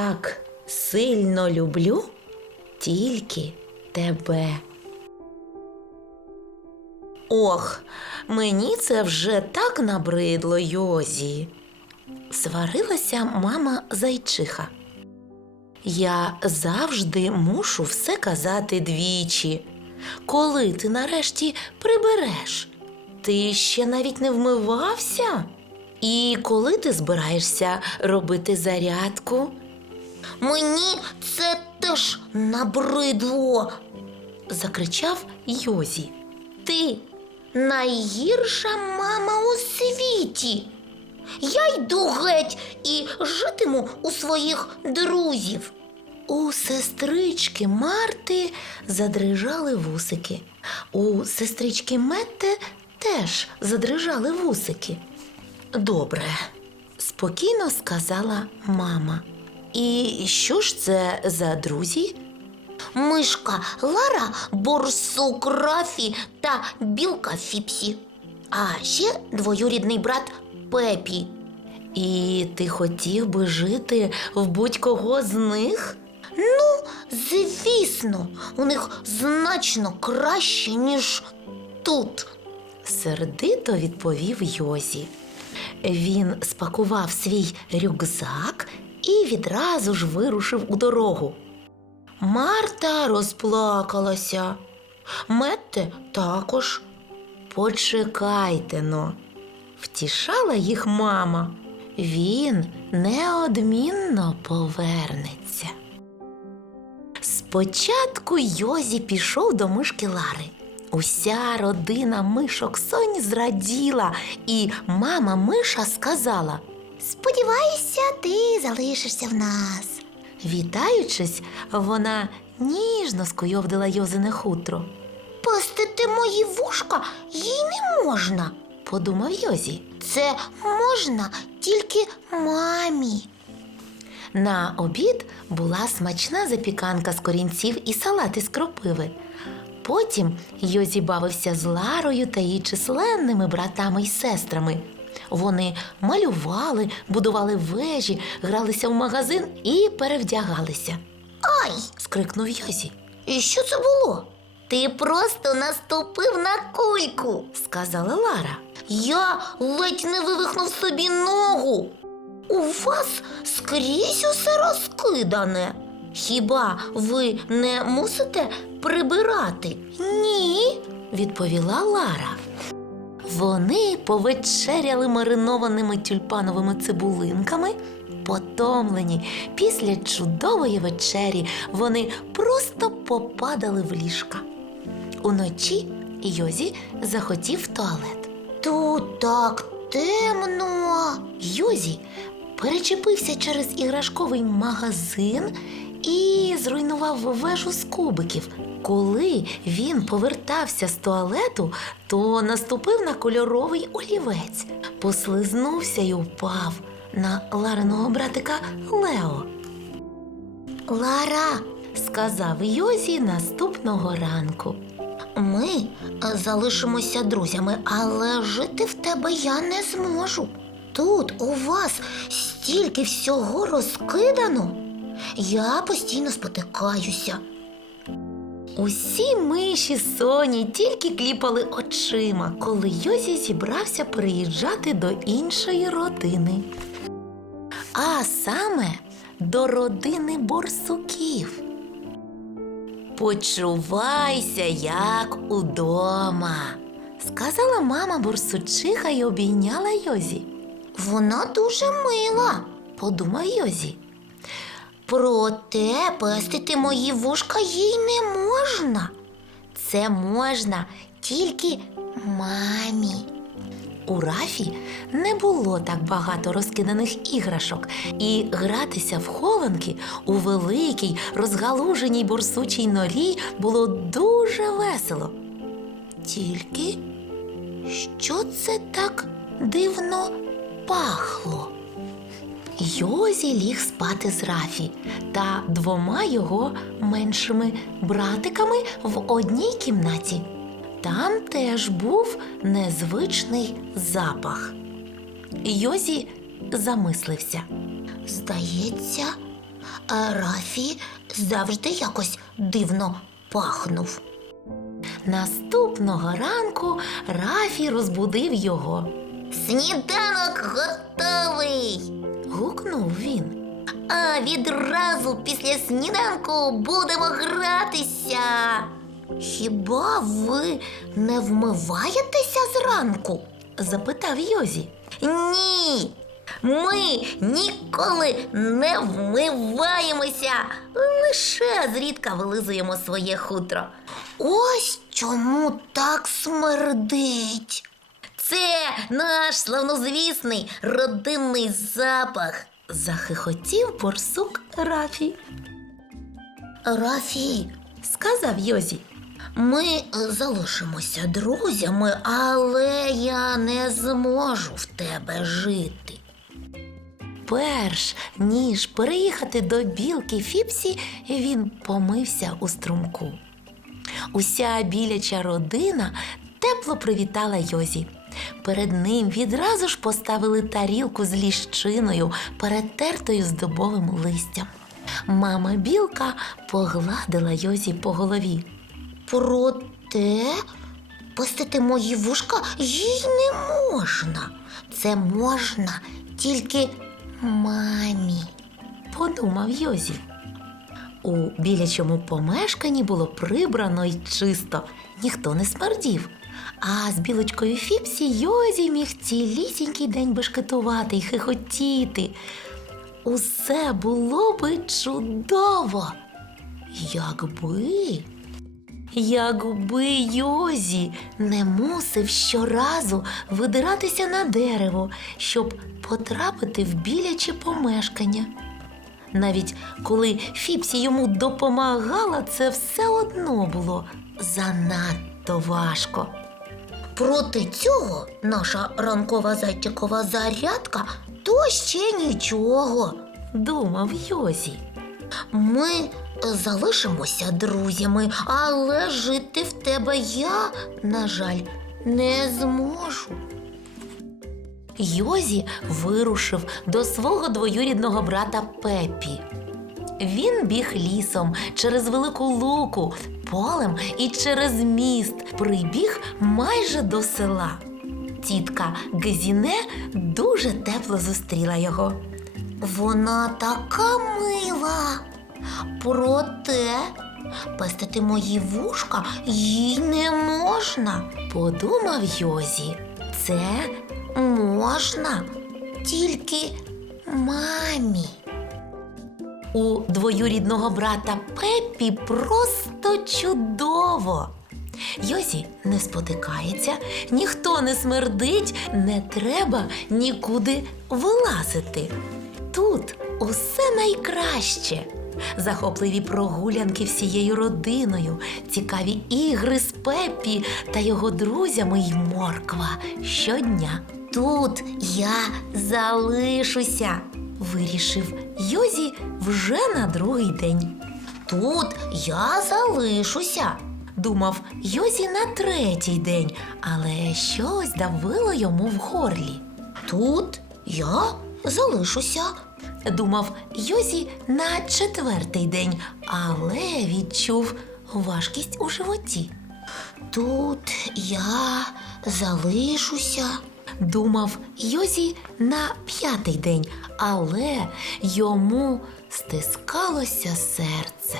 так сильно люблю тільки тебе. Ох, мені це вже так набридло, Йозі. Сварилася мама зайчиха. Я завжди мушу все казати двічі. Коли ти нарешті прибереш? Ти ще навіть не вмивався? І коли ти збираєшся робити зарядку? Мені це теж набридло. закричав Йозі. Ти найгірша мама у світі. Я йду геть і житиму у своїх друзів. У сестрички Марти задрижали вусики. У сестрички Метте теж задрижали вусики. Добре, спокійно сказала мама. І що ж це за друзі? Мишка Лара, борсук Рафі та білка Фіпсі. А ще двоюрідний брат Пепі. І ти хотів би жити в будь-кого з них? Ну, звісно, у них значно краще, ніж тут. сердито відповів Йозі. Він спакував свій рюкзак і відразу ж вирушив у дорогу. Марта розплакалася. Метте також. Почекайте но, втішала їх мама. Він неодмінно повернеться. Спочатку Йозі пішов до мишки Лари. Уся родина мишок Сонь зраділа, і мама миша сказала, Сподіваюся, ти залишишся в нас. вітаючись, вона ніжно скуйовдила Йозине хутро. Пестити мої вушка їй не можна. Подумав Йозі. Це можна тільки мамі. На обід була смачна запіканка з корінців і салат із кропиви. Потім Йозі бавився з Ларою та її численними братами й сестрами. Вони малювали, будували вежі, гралися в магазин і перевдягалися. Ай, скрикнув Йозі. і що це було? Ти просто наступив на кульку. Сказала Лара. Я ледь не вивихнув собі ногу. У вас скрізь усе розкидане. Хіба ви не мусите прибирати? Ні, відповіла Лара. Вони повечеряли маринованими тюльпановими цибулинками. Потомлені після чудової вечері вони просто попадали в ліжка. Уночі Йозі захотів в туалет. Тут так темно. Йозі перечепився через іграшковий магазин і зруйнував вежу з кубиків. Коли він повертався з туалету, то наступив на кольоровий олівець, послизнувся і упав на Лариного братика Лео. Лара, Сказав Йозі наступного ранку. ми залишимося друзями, але жити в тебе я не зможу. Тут у вас стільки всього розкидано. Я постійно спотикаюся. Усі миші Соні тільки кліпали очима, коли Йозі зібрався приїжджати до іншої родини. А саме до родини борсуків. Почувайся, як удома, сказала мама борсучиха і обійняла Йозі. Вона дуже мила. Подумав Йозі. Проте пестити мої вушка їй не можна. Це можна тільки мамі. У Рафі не було так багато розкиданих іграшок, і гратися в хованки у великій розгалуженій борсучій норі було дуже весело. Тільки що це так дивно пахло? Йозі ліг спати з Рафі та двома його меншими братиками в одній кімнаті. Там теж був незвичний запах. Йозі замислився. Здається, Рафі завжди якось дивно пахнув. Наступного ранку Рафі розбудив його. Сніданок готовий. Гукнув він. А відразу після сніданку будемо гратися. Хіба ви не вмиваєтеся зранку? Запитав Йозі. Ні. Ми ніколи не вмиваємося, лише зрідка вилизуємо своє хутро. Ось чому так смердить. Це наш славнозвісний родинний запах. Захихотів борсук Рафі. Рафі, Сказав Йозі. ми залишимося друзями, але я не зможу в тебе жити. Перш ніж переїхати до білки Фіпсі, він помився у струмку. Уся біляча родина тепло привітала Йозі. Перед ним відразу ж поставили тарілку з ліщиною, перетертою з дубовим листям. Мама білка погладила Йозі по голові. Проте пустити мої вушка їй не можна. Це можна тільки мамі. подумав Йозі. У білячому помешканні було прибрано й чисто, ніхто не смердів. А з білочкою Фіпсі Йозі міг цілісінький день бешкетувати й хихотіти. Усе було би чудово, якби. Якби Йозі не мусив щоразу видиратися на дерево, щоб потрапити в біляче помешкання. Навіть коли Фіпсі йому допомагала, це все одно було занадто важко. Проти цього наша ранкова зайчикова зарядка то ще нічого. Думав Йозі. Ми залишимося друзями, але жити в тебе я, на жаль, не зможу. Йозі вирушив до свого двоюрідного брата Пеппі. Він біг лісом через велику луку, полем і через міст прибіг майже до села. Тітка Гезіне дуже тепло зустріла його. Вона така мила. Проте пестити мої вушка їй не можна. Подумав Йозі. Це можна тільки мамі. У двоюрідного брата Пеппі просто чудово. Йозі не спотикається, ніхто не смердить, не треба нікуди вилазити. Тут усе найкраще. Захопливі прогулянки всією родиною, цікаві ігри з Пеппі та його друзями й морква щодня. Тут я залишуся. Вирішив Йозі вже на другий день. Тут я залишуся. Думав Йозі на третій день, але щось давило йому в горлі. Тут я залишуся. Думав Йозі на четвертий день, але відчув важкість у животі. Тут я залишуся. Думав Йозі на п'ятий день, але йому стискалося серце.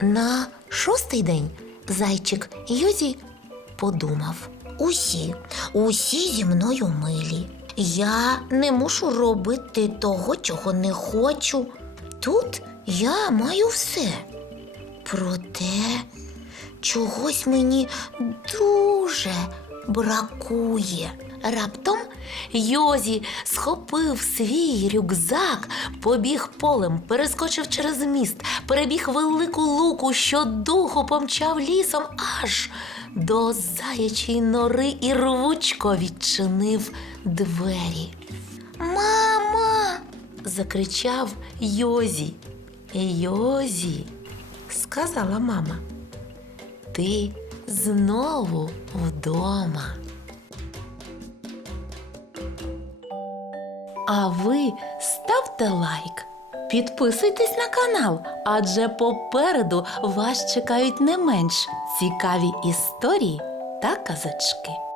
На шостий день зайчик Йозі подумав. Усі, усі зі мною милі. Я не мушу робити того, чого не хочу. Тут я маю все. Проте чогось мені дуже бракує. Раптом Йозі схопив свій рюкзак, побіг полем, перескочив через міст, перебіг велику луку, що духу помчав лісом аж до заячої нори і рвучко відчинив двері. Мама, Закричав Йозі. Йозі, сказала мама, ти знову вдома. А ви ставте лайк, Підписуйтесь на канал, адже попереду вас чекають не менш цікаві історії та казочки.